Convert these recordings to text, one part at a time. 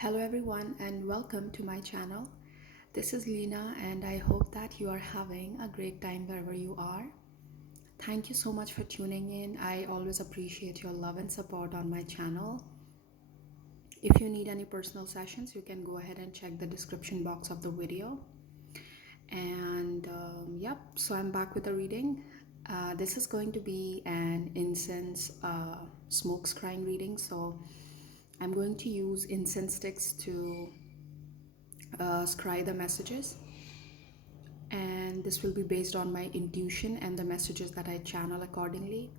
Hello everyone and welcome to my channel. This is Leena and I hope that you are having a great time wherever you are. Thank you so much for tuning in. I always appreciate your love and support on my channel. If you need any personal sessions, you can go ahead and check the description box of the video. And yep, so I'm back with a reading. This is going to be an incense smoke scrying reading. So I'm going to use incense sticks to scry the messages, and this will be based on my intuition and the messages that I channel accordingly.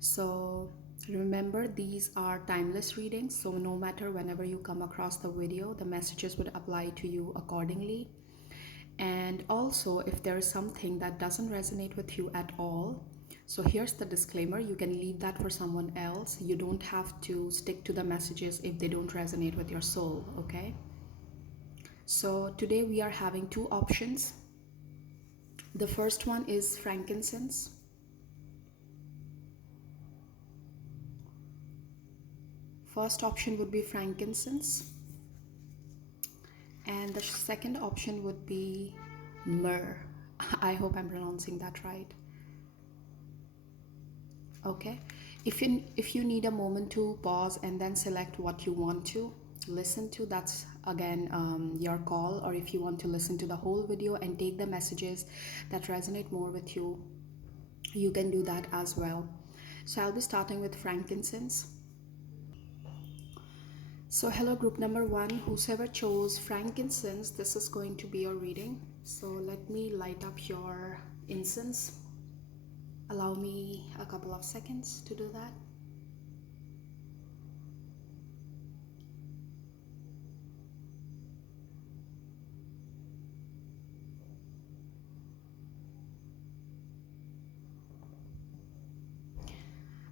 So remember, these are timeless readings, so no matter whenever you come across the video, the messages would apply to you accordingly. And also, if there is something that doesn't resonate with you at all, so here's the disclaimer: you can leave that for someone else. You don't have to stick to the messages if they don't resonate with your soul, okay? So today we are having two options. The first one is frankincense. First option would be frankincense. And the second option would be myrrh. I hope I'm pronouncing that right. Okay. If you need a moment to pause and then select what you want to listen to, that's again your call. Or if you want to listen to the whole video and take the messages that resonate more with you, you can do that as well. So I'll be starting with frankincense. So hello group number one, whosoever chose frankincense, this is going to be your reading. So let me light up your incense. Allow me a couple of seconds to do that.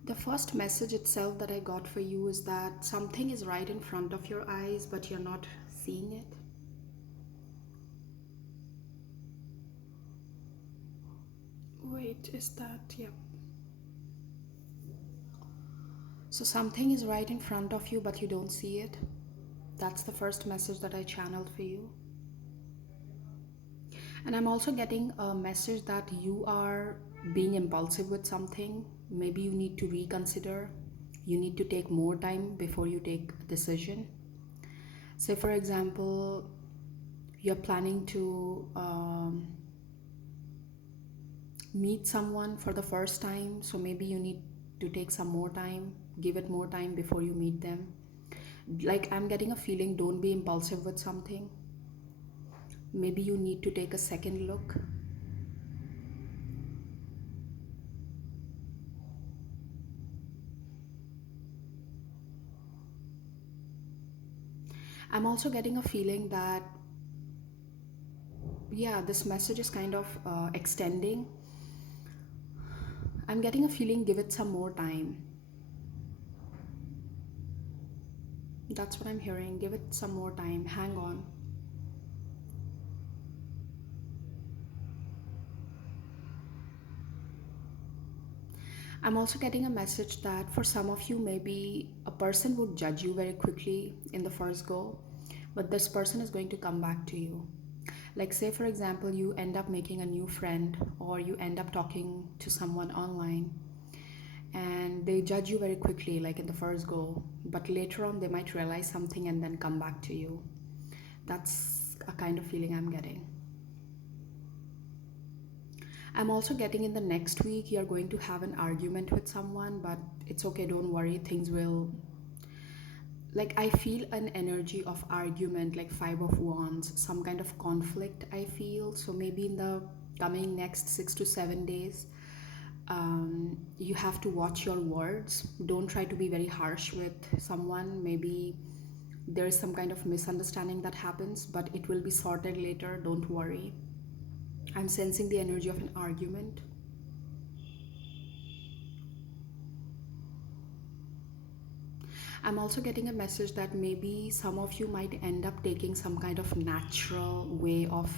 The first message itself that I got for you is that something is right in front of your eyes, but you're not seeing it. Wait, is that, yeah. So something is right in front of you, but you don't see it. That's the first message that I channeled for you. And I'm also getting a message that you are being impulsive with something. Maybe you need to reconsider. You need to take more time before you take a decision. Say, for example, you're planning to meet someone for the first time. So maybe you need to take some more time, give it more time before you meet them. Like, I'm getting a feeling, don't be impulsive with something. Maybe you need to take a second look. I'm also getting a feeling that, yeah, this message is kind of extending. I'm getting a feeling, give it some more time. That's what I'm hearing. Give it some more time. Hang on. I'm also getting a message that for some of you, maybe a person would judge you very quickly in the first go, but this person is going to come back to you. Like, say, for example, you end up making a new friend, or you end up talking to someone online, and they judge you very quickly, like in the first go, but later on they might realize something and then come back to you. That's a kind of feeling I'm getting. I'm also getting in the next week you're going to have an argument with someone, but it's okay, don't worry, things will, like, I feel an energy of argument, like 5 of Wands, some kind of conflict I feel. So maybe in the coming next 6 to 7 days, you have to watch your words. Don't try to be very harsh with someone. Maybe there is some kind of misunderstanding that happens, but it will be sorted later, don't worry. I'm sensing the energy of an argument. I'm also getting a message that maybe some of you might end up taking some kind of natural way of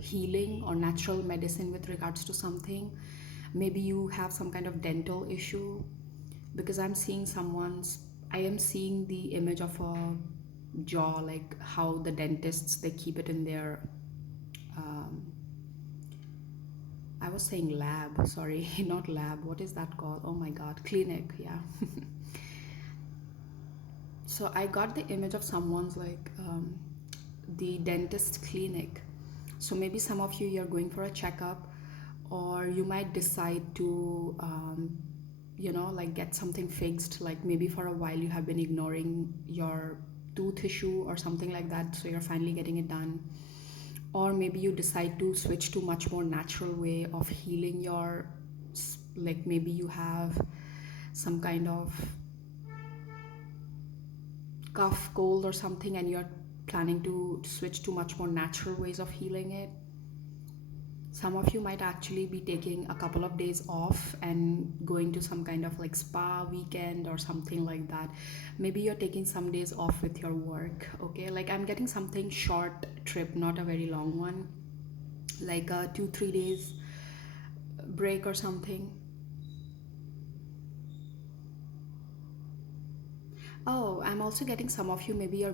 healing or natural medicine with regards to something. Maybe you have some kind of dental issue, because I am seeing the image of a jaw, like how the dentists they keep it in their um, I was saying lab, sorry, not lab. What is that called? Oh my god, clinic, yeah. So I got the image of someone's like the dentist clinic. So maybe some of you you're going for a checkup, or you might decide to like get something fixed, like maybe for a while you have been ignoring your tooth issue or something like that, so you're finally getting it done. Or maybe you decide to switch to much more natural way of healing your like maybe you have some kind of cough, cold, or something, and you're planning to switch to much more natural ways of healing it. Some of you might actually be taking a couple of days off and going to some kind of like spa weekend or something like that. Maybe you're taking some days off with your work, okay? Like I'm getting something short trip, not a very long one, like a 2 3 days break or something. Oh, I'm also getting some of you, maybe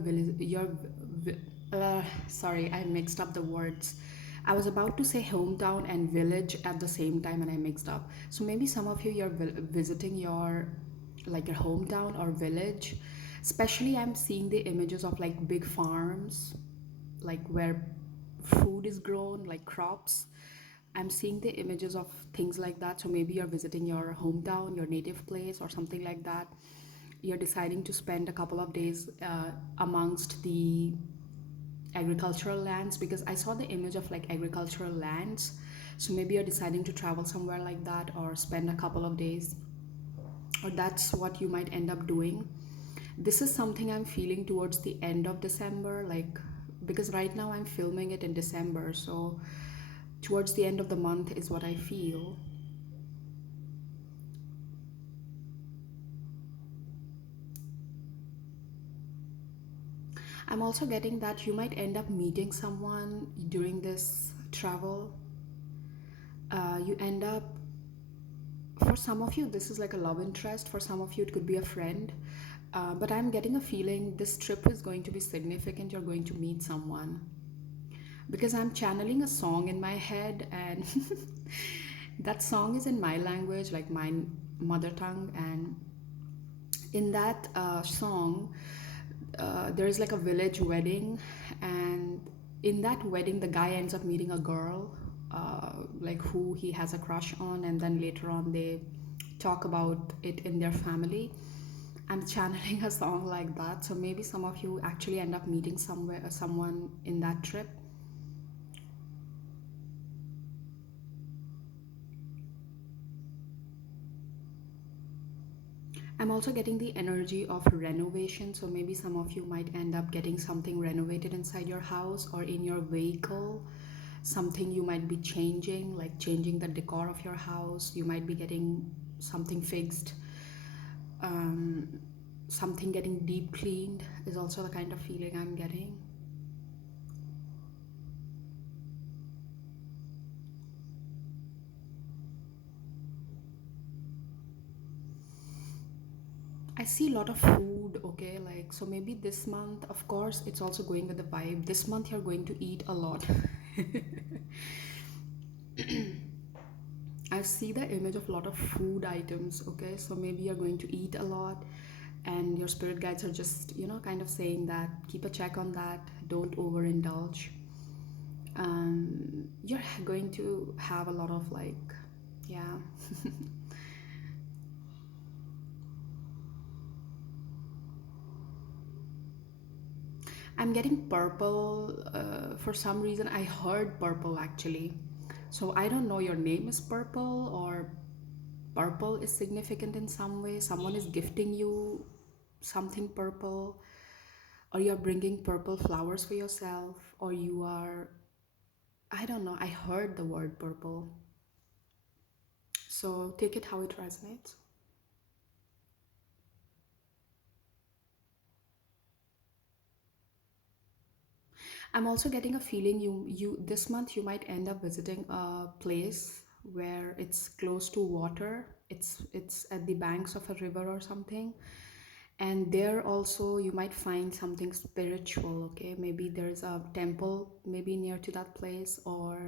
sorry, I mixed up the words. I was about to say hometown and village at the same time and I mixed up. So maybe some of you you're visiting your like your hometown or village. Especially I'm seeing the images of like big farms, like where food is grown, like crops. I'm seeing the images of things like that. So maybe you're visiting your hometown, your native place, or something like that. You're deciding to spend a couple of days amongst the agricultural lands, because I saw the image of like agricultural lands. So maybe you're deciding to travel somewhere like that or spend a couple of days, or that's what you might end up doing. This is something I'm feeling towards the end of December, like because right now I'm filming it in December, so towards the end of the month is what I feel. I'm also getting that you might end up meeting someone during this travel. You end up, for some of you, this is like a love interest. For some of you, it could be a friend. But I'm getting a feeling this trip is going to be significant. You're going to meet someone. Because I'm channeling a song in my head, and that song is in my language, like my mother tongue. And in that song, there is like a village wedding, and in that wedding the guy ends up meeting a girl, like who he has a crush on, and then later on they talk about it in their family. I'm channeling a song like that, so maybe some of you actually end up meeting somewhere someone in that trip. I'm also getting the energy of renovation, so maybe some of you might end up getting something renovated inside your house or in your vehicle. Something you might be changing, like changing the decor of your house. You might be getting something fixed. Um, Something getting deep cleaned is also the kind of feeling I'm getting. I see a lot of food, okay? Like, so maybe this month, of course, it's also going with the vibe. This month, you're going to eat a lot. I see the image of a lot of food items, okay? So maybe you're going to eat a lot, and your spirit guides are just, kind of saying that keep a check on that, don't overindulge. You're going to have a lot of like, yeah. I'm getting purple. For some reason, I heard purple actually. So I don't know your name is purple, or purple is significant in some way. Someone is gifting you something purple, or you're bringing purple flowers for yourself, or you are, I don't know. I heard the word purple. So take it how it resonates. I'm also getting a feeling you this month you might end up visiting a place where it's close to water. It's at the banks of a river or something, And there also you might find something spiritual, okay? Maybe there's a temple maybe near to that place, or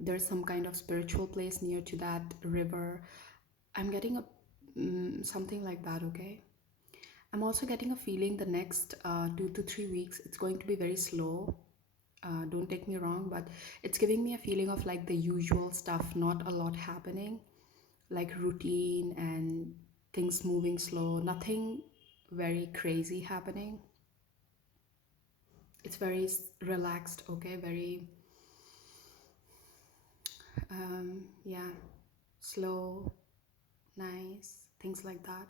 there's some kind of spiritual place near to that river. I'm getting a something like that, okay? I'm also getting a feeling the next 2 to 3 weeks it's going to be very slow. Don't take me wrong, but it's giving me a feeling of like the usual stuff, not a lot happening, like routine and things moving slow, nothing very crazy happening. It's very relaxed, okay? Very, yeah, slow, nice, things like that.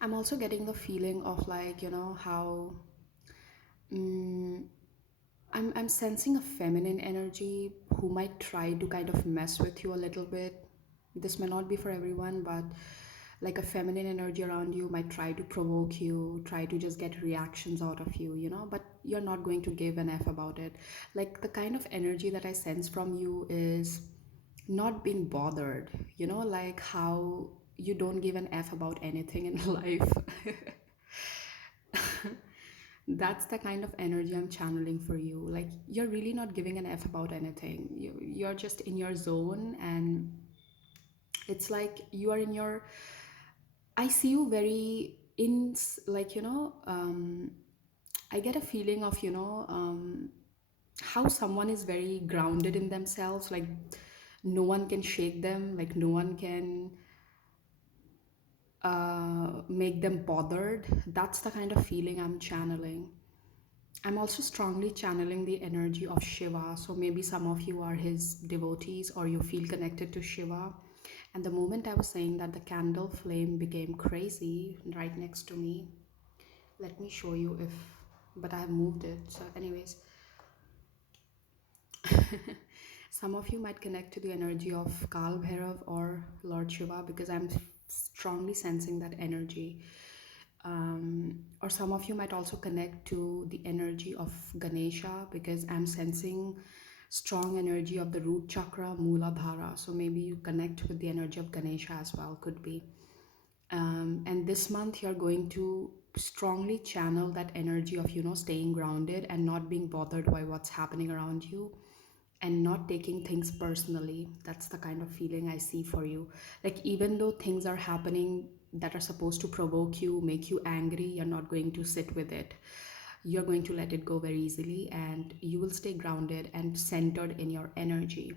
I'm also getting the feeling of like, how mm, I'm sensing a feminine energy who might try to kind of mess with you a little bit. This may not be for everyone, but like a feminine energy around you might try to provoke you, try to just get reactions out of you, but you're not going to give an F about it. Like the kind of energy that I sense from you is not being bothered, like how you don't give an F about anything in life. That's the kind of energy I'm channeling for you. Like you're really not giving an F about anything. You're just in your zone, and it's like you are in your. I see you very in, like, I get a feeling of, how someone is very grounded in themselves. Like no one can shake them, like no one can make them bothered. That's the kind of feeling I'm channeling. I'm also strongly channeling the energy of Shiva. So maybe some of you are his devotees or you feel connected to Shiva. And the moment I was saying that, the candle flame became crazy right next to me. Let me show you if, but I have moved it. So, anyways, some of you might connect to the energy of Kal Bhairav or Lord Shiva, because I'm strongly sensing that energy. Or some of you might also connect to the energy of Ganesha, because I'm sensing strong energy of the root chakra, Muladhara. So maybe you connect with the energy of Ganesha as well, could be. And this month you're going to strongly channel that energy of, staying grounded and not being bothered by what's happening around you, and not taking things personally. That's the kind of feeling I see for you. Like even though things are happening that are supposed to provoke you, make you angry, you're not going to sit with it. You're going to let it go very easily, and you will stay grounded and centered in your energy.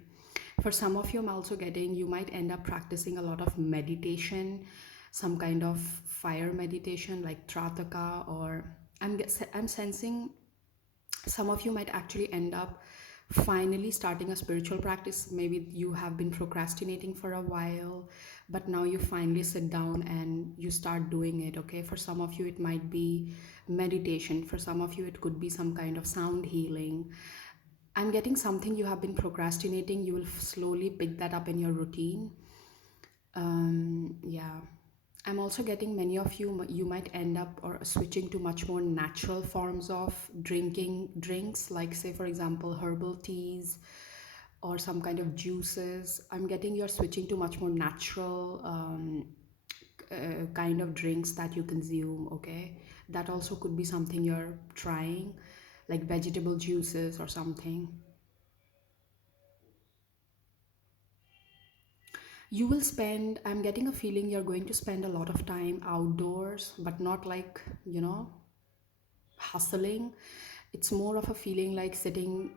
For some of you, I'm also getting, you might end up practicing a lot of meditation, some kind of fire meditation like Trataka, or I'm sensing some of you might actually end up finally starting a spiritual practice. Maybe you have been procrastinating for a while, but now you finally sit down and you start doing it, okay? For some of you, it might be meditation. For some of you, it could be some kind of sound healing. I'm getting something you have been procrastinating. You will slowly pick that up in your routine. Yeah. I'm also getting many of you, you might end up or switching to much more natural forms of drinking drinks, like, say, for example, herbal teas or some kind of juices. I'm getting you're switching to much more natural kind of drinks that you consume, okay? That also could be something you're trying, like vegetable juices or something. You will spend, I'm getting a feeling you're going to spend a lot of time outdoors, but not like, hustling. It's more of a feeling like sitting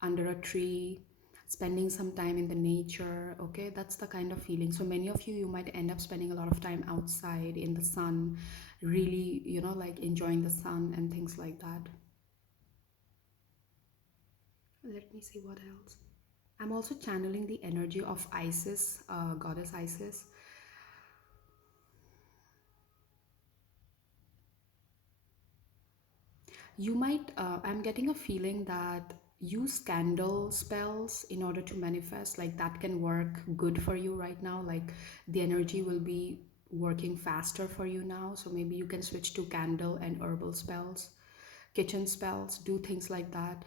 under a tree, spending some time in the nature, okay? That's the kind of feeling. So many of you, you might end up spending a lot of time outside in the sun, really, like enjoying the sun and things like that. Let me see what else. I'm also channeling the energy of Isis, goddess Isis. You might, I'm getting a feeling that use candle spells in order to manifest, like that can work good for you right now. Like the energy will be working faster for you now. So maybe you can switch to candle and herbal spells, kitchen spells, do things like that.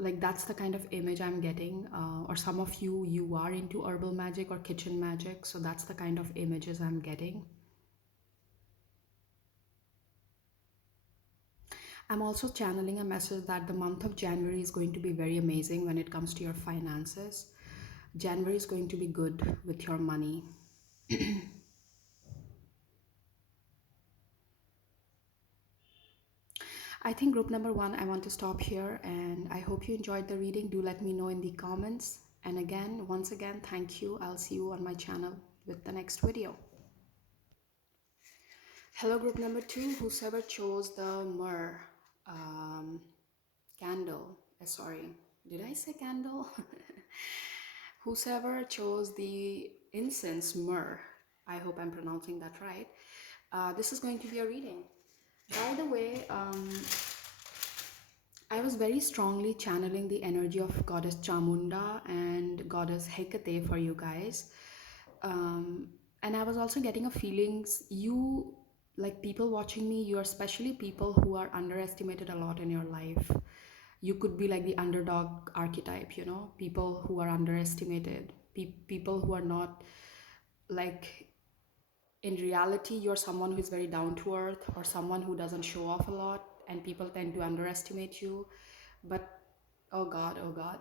Like that's the kind of image I'm getting. Or some of you are into herbal magic or kitchen magic, so that's the kind of images I'm getting. I'm also channeling a message that the month of January is going to be very amazing when it comes to your finances. January is going to be good with your money. I think group number one, I want to stop here, and I hope you enjoyed the reading. Do let me know in the comments. And again, once again, thank you. I'll see you on my channel with the next video. Hello, group number two, whoever chose the myrrh um, candle. Sorry, did I say candle? Whoever chose the incense myrrh, I hope I'm pronouncing that right. This is going to be a reading. By the way, I was very strongly channeling the energy of Goddess Chamunda and Goddess Hecate for you guys. Um, and I was also getting a feelings you, like people watching me, you're especially people who are underestimated a lot in your life. You could be like the underdog archetype, you know, people who are underestimated, people who are not like, in reality you're someone who is very down to earth or someone who doesn't show off a lot, and people tend to underestimate you. But oh god, oh god.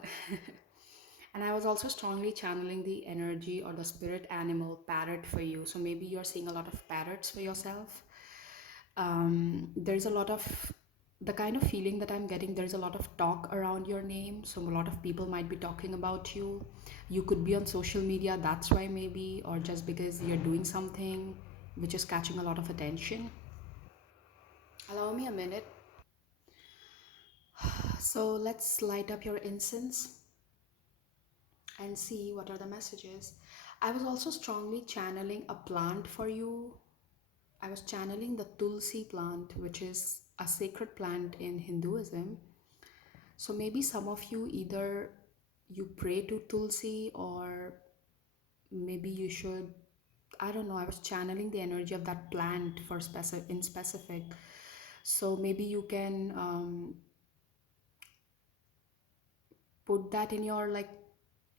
And I was also strongly channeling the energy or the spirit animal parrot for you, so maybe you're seeing a lot of parrots for yourself. There's a lot of the kind of feeling that I'm getting, there's a lot of talk around your name, so a lot of people might be talking about you. You could be on social media, that's why maybe, or just because you're doing something which is catching a lot of attention. Allow me a minute. So let's light up your incense and see what are the messages. I was also strongly channeling a plant for you. I was channeling the Tulsi plant, which is a sacred plant in Hinduism. So maybe some of you, either you pray to Tulsi, or maybe you should, I don't know, I was channeling the energy of that plant for specific. So maybe you can put that in your like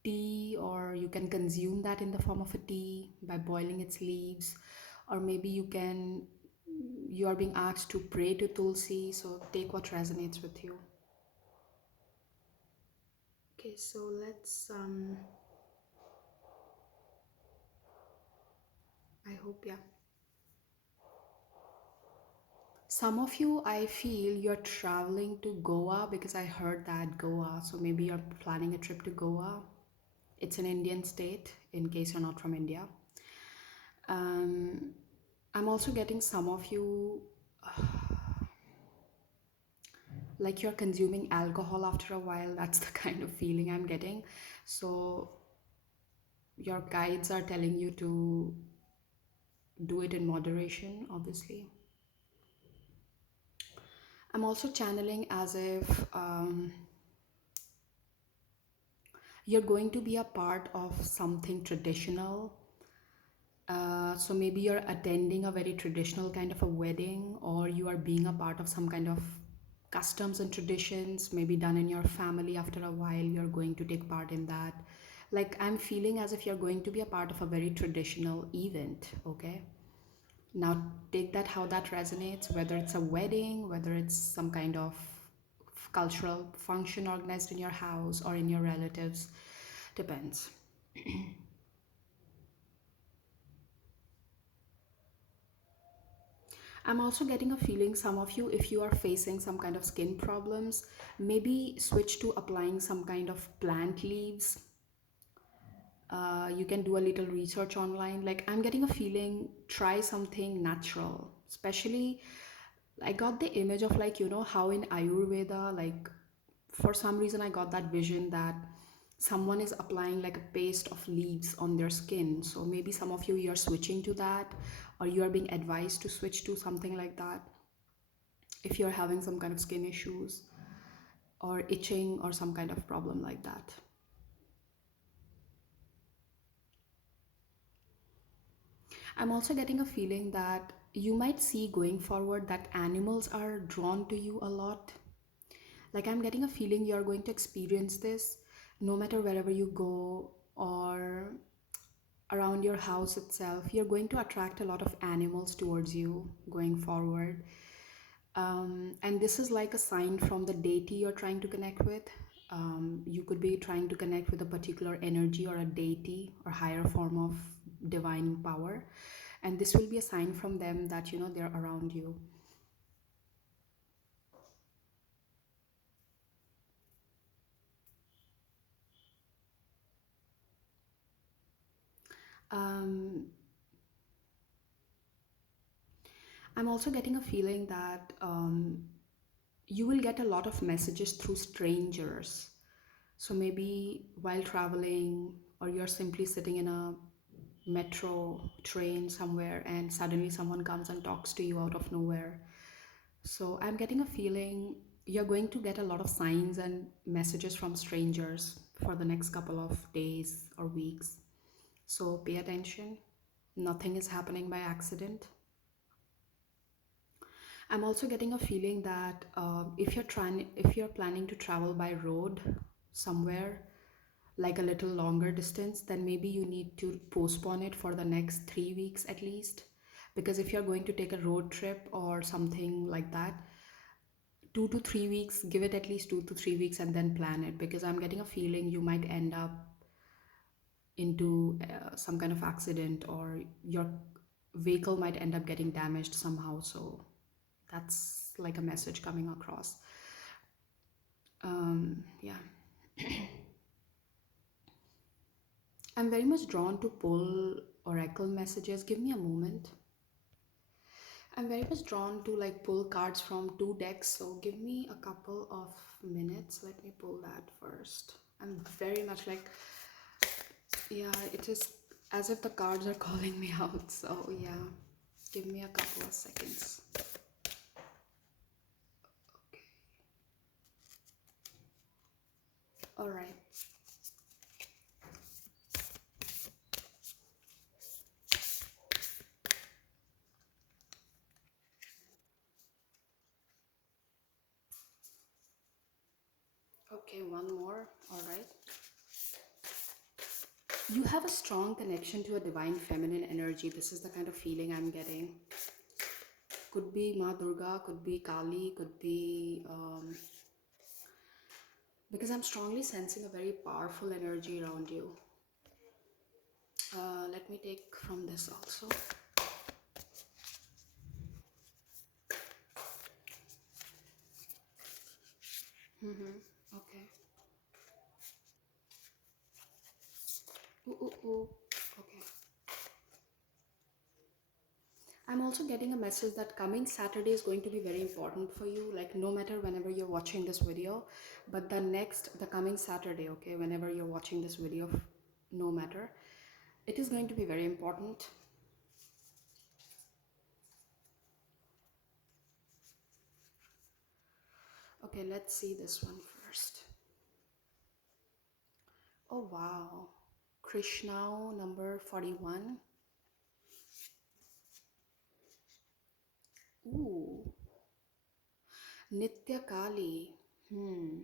tea, or you can consume that in the form of a tea by boiling its leaves, or maybe you are being asked to pray to Tulsi, so take what resonates with you. Okay, so let's I hope, yeah. Some of you, I feel you're traveling to Goa, because I heard that Goa, so maybe you're planning a trip to Goa. It's an Indian state, in case you're not from India. um I'm also getting some of you, like you're consuming alcohol after a while. That's the kind of feeling I'm getting. So your guides are telling you to do it in moderation, obviously. I'm also channeling as if you're going to be a part of something traditional. So maybe you're attending a very traditional kind of a wedding, or you are being a part of some kind of customs and traditions, maybe done in your family. After a while, you're going to take part in that. Like I'm feeling as if you're going to be a part of a very traditional event, okay? Now take that how that resonates, whether it's a wedding, whether it's some kind of cultural function organized in your house or in your relatives, depends. I'm also getting a feeling some of you, if you are facing some kind of skin problems, maybe switch to applying some kind of plant leaves. You can do a little research online. Like I'm getting a feeling, try something natural. Especially, I got the image of, like, you know how in Ayurveda, like for some reason I got that vision that someone is applying like a paste of leaves on their skin. So maybe some of you, you're switching to that, or you are being advised to switch to something like that if you're having some kind of skin issues or itching or some kind of problem like that. I'm also getting a feeling that you might see going forward that animals are drawn to you a lot. Like, I'm getting a feeling you're going to experience this no matter wherever you go, or around your house itself. You're going to attract a lot of animals towards you going forward. And this is like a sign from the deity you're trying to connect with. You could be trying to connect with a particular energy or a deity or higher form of divine power. And this will be a sign from them that, they're around you. Um, I'm also getting a feeling that you will get a lot of messages through strangers. So maybe while traveling, or you're simply sitting in a metro train somewhere, and suddenly someone comes and talks to you out of nowhere. So I'm getting a feeling you're going to get a lot of signs and messages from strangers for the next couple of days or weeks. So pay attention. Nothing is happening by accident. I'm also getting a feeling that if you're planning to travel by road somewhere, like a little longer distance, then maybe you need to postpone it for the next 3 weeks at least. Because if you're going to take a road trip or something like that, 2 to 3 weeks, give it at least 2 to 3 weeks and then plan it. Because I'm getting a feeling you might end up into some kind of accident, or your vehicle might end up getting damaged somehow. So that's like a message coming across. Yeah. I'm very much drawn to pull oracle messages. Give me a moment. I'm very much drawn to like pull cards from two decks. So give me a couple of minutes. Let me pull that first. I'm very much like, yeah, it is as if the cards are calling me out. So yeah, give me a couple of seconds. Okay. All right. Okay, one more. All right. You have a strong connection to a divine feminine energy. This is the kind of feeling I'm getting. Could be Ma Durga, could be Kali, could be because I'm strongly sensing a very powerful energy around you. Let me take from this also. Okay. Ooh, ooh, ooh. Okay. I'm also getting a message that coming Saturday is going to be very important for you. Like, no matter whenever you're watching this video, but the coming Saturday, okay, whenever you're watching this video, no matter, it is going to be very important. Okay, let's see this one first. Oh, wow. Krishna, number 41. Ooh. Nitya Kali. Hmm.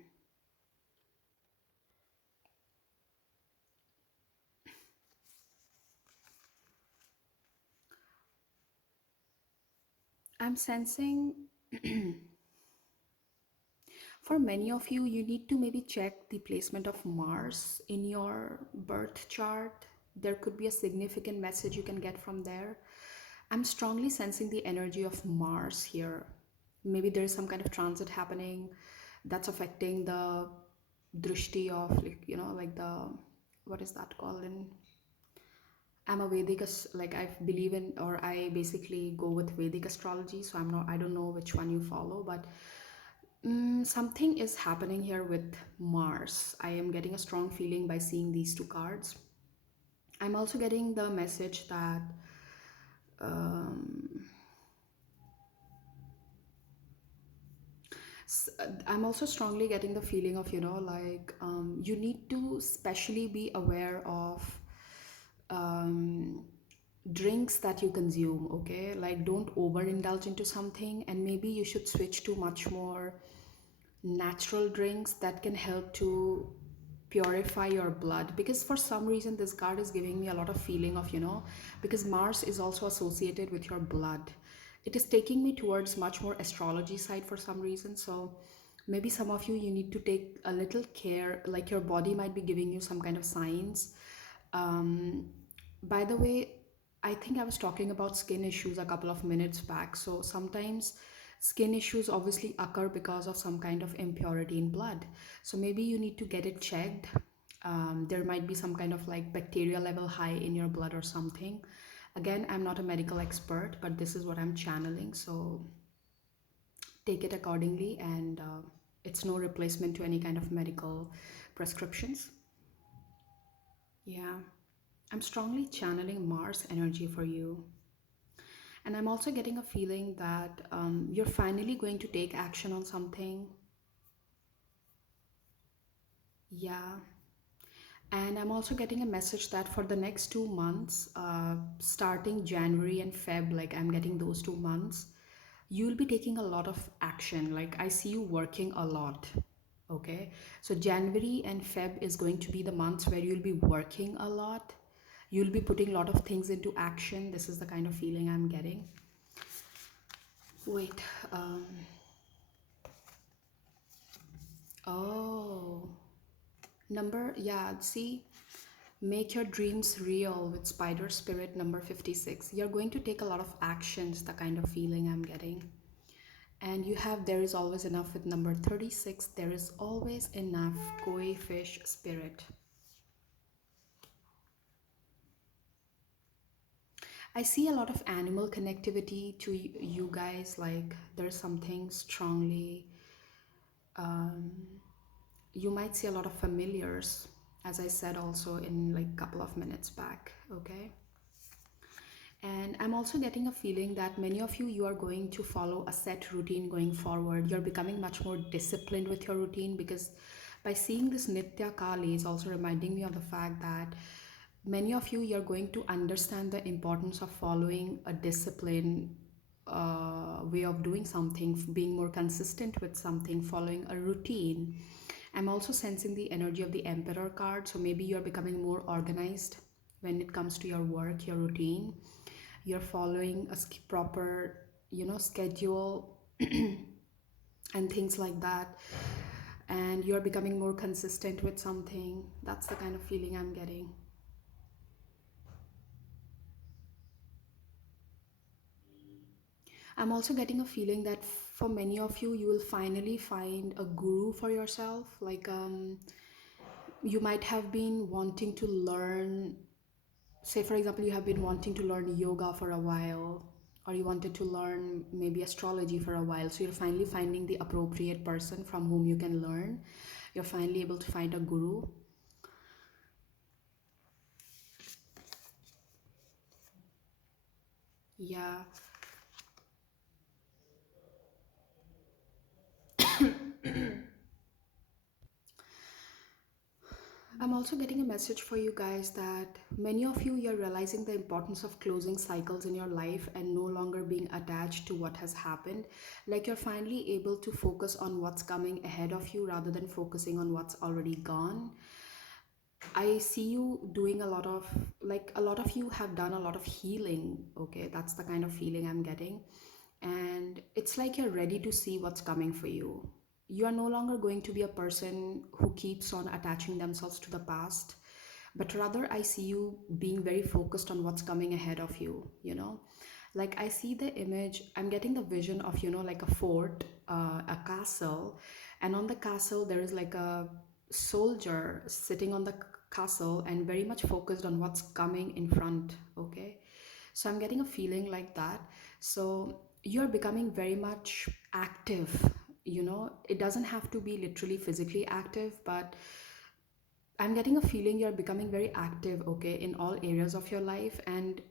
I'm sensing for many of you, you need to maybe check the placement of Mars in your birth chart. There could be a significant message you can get from there. I'm strongly sensing the energy of Mars here. Maybe there is some kind of transit happening that's affecting the drishti of, like, like the, what is that called in, I'm a like I believe in, or I basically go with Vedic astrology. So I don't know which one you follow, but something is happening here with Mars. I am getting a strong feeling by seeing these two cards. I'm also getting the message that um, I'm also strongly getting the feeling of, like, you need to specially be aware of um, drinks that you consume, okay? Like, don't overindulge into something, and maybe you should switch to much more natural drinks that can help to purify your blood, because for some reason this card is giving me a lot of feeling of, because Mars is also associated with your blood. It is taking me towards much more astrology side for some reason. So maybe some of you need to take a little care, like your body might be giving you some kind of signs. um, by the way, I think I was talking about skin issues a couple of minutes back. So sometimes skin issues obviously occur because of some kind of impurity in blood. So maybe you need to get it checked. There might be some kind of like bacteria level high in your blood or something. Again, I'm not a medical expert, but this is what I'm channeling. So take it accordingly, and it's no replacement to any kind of medical prescriptions. Yeah. I'm strongly channeling Mars energy for you. And I'm also getting a feeling that you're finally going to take action on something. Yeah. And I'm also getting a message that for the next 2 months, starting January and Feb, like I'm getting those 2 months, you'll be taking a lot of action. Like I see you working a lot. Okay. So January and Feb is going to be the months where you'll be working a lot. You'll be putting a lot of things into action. This is the kind of feeling I'm getting. Wait. Um, oh. Yeah, see, make your dreams real with Spider Spirit number 56. You're going to take a lot of actions, the kind of feeling I'm getting. And you have there is always enough with number 36. There is always enough, koi fish spirit. I see a lot of animal connectivity to you guys. Like there's something strongly. Um, you might see a lot of familiars, as I said also in like a couple of minutes back. Okay. And I'm also getting a feeling that many of you are going to follow a set routine going forward. You're becoming much more disciplined with your routine, because by seeing this Nitya Kali is also reminding me of the fact that many of you're going to understand the importance of following a discipline way of doing something, being more consistent with something, following a routine. I'm also sensing the energy of the Emperor card, so maybe you're becoming more organized when it comes to your work, your routine. You're following a proper, schedule and things like that, and you're becoming more consistent with something. That's the kind of feeling I'm getting. I'm also getting a feeling that for many of you will finally find a guru for yourself. Like you might have been wanting to learn, say for example, you have been wanting to learn yoga for a while, or you wanted to learn maybe astrology for a while. So you're finally finding the appropriate person from whom you can learn. You're finally able to find a guru. Yeah. I'm also getting a message for you guys that many of you're realizing the importance of closing cycles in your life and no longer being attached to what has happened. Like you're finally able to focus on what's coming ahead of you rather than focusing on what's already gone. I see you doing a lot of, like, a lot of you have done a lot of healing. Okay, that's the kind of feeling I'm getting. And it's like you're ready to see what's coming for you. You are no longer going to be a person who keeps on attaching themselves to the past, but rather I see you being very focused on what's coming ahead of you. Like I see the image, I'm getting the vision of, like a fort, a castle, and on the castle there is like a soldier sitting on the castle and very much focused on what's coming in front. Okay, so I'm getting a feeling like that. So you're becoming very much active. It doesn't have to be literally physically active, but I'm getting a feeling you're becoming very active, okay, in all areas of your life, and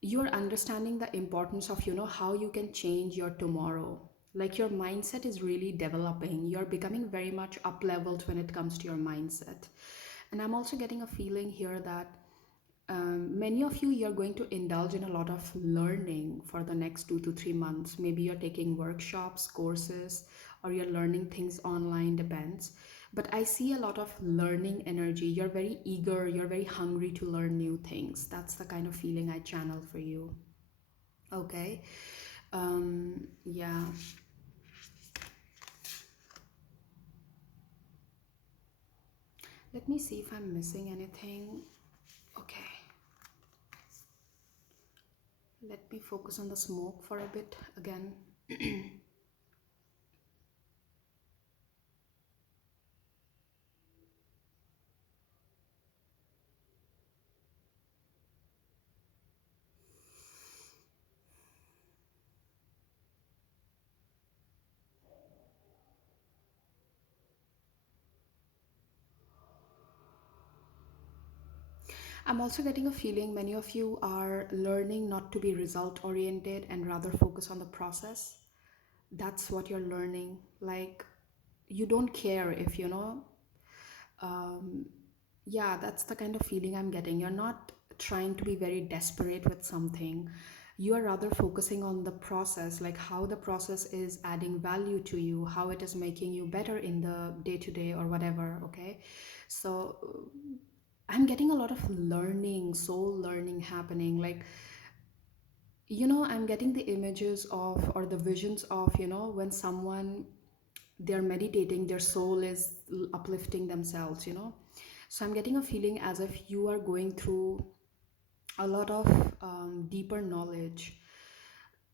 you're understanding the importance of, how you can change your tomorrow. Like your mindset is really developing. You're becoming very much up leveled when it comes to your mindset. And I'm also getting a feeling here that many of you're going to indulge in a lot of learning for the next 2 to 3 months. Maybe you're taking workshops, courses, or you're learning things online, depends. But I see a lot of learning energy. You're very eager, you're very hungry to learn new things. That's the kind of feeling I channel for you. Okay. Yeah. Let me see if I'm missing anything. Okay. Let me focus on the smoke for a bit again. I'm also getting a feeling many of you are learning not to be result oriented and rather focus on the process. That's what you're learning. Like, you don't care if, um, yeah, that's the kind of feeling I'm getting. You're not trying to be very desperate with something. You are rather focusing on the process, like how the process is adding value to you, how it is making you better in the day to day or whatever. Okay. So I'm getting a lot of learning, soul learning happening. Like, I'm getting the images of or the visions of, when someone, they're meditating, their soul is uplifting themselves. So I'm getting a feeling as if you are going through a lot of deeper knowledge,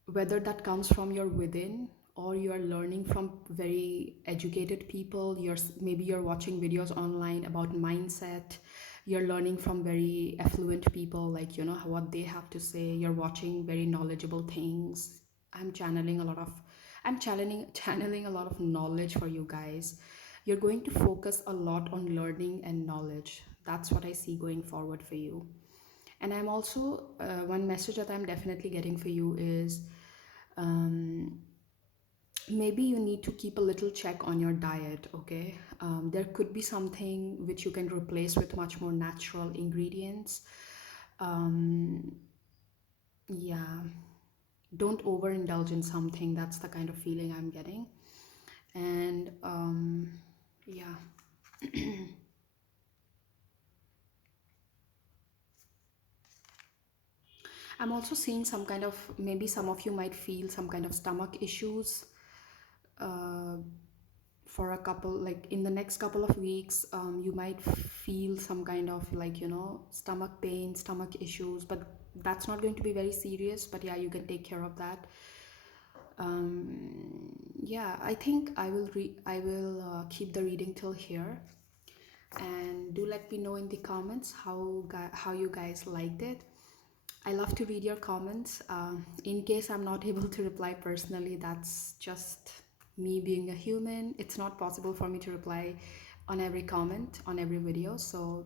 whether that comes from your within or you are learning from very educated people. Maybe you're watching videos online about mindset. You're learning from very affluent people, like what they have to say. You're watching very knowledgeable things. I'm channeling a lot of knowledge for you guys. You're going to focus a lot on learning and knowledge. That's what I see going forward for you. And I'm also, one message that I'm definitely getting for you is, um, maybe you need to keep a little check on your diet. Okay. There could be something which you can replace with much more natural ingredients. um, yeah, don't overindulge in something. That's the kind of feeling I'm getting. And yeah. I'm also seeing some kind of, maybe some of you might feel some kind of stomach issues, uh, for a couple, like in the next couple of weeks. You might feel some kind of, like, stomach pain, stomach issues, but that's not going to be very serious. But yeah, you can take care of that. Yeah, I think I will keep the reading till here. And do let me know in the comments how you guys liked it. I love to read your comments. In case I'm not able to reply personally, that's just me being a human. It's not possible for me to reply on every comment on every video. So,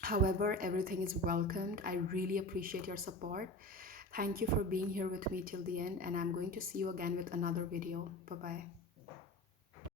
however, everything is welcomed. I really appreciate your support. Thank you for being here with me till the end, and I'm going to see you again with another video. Bye bye.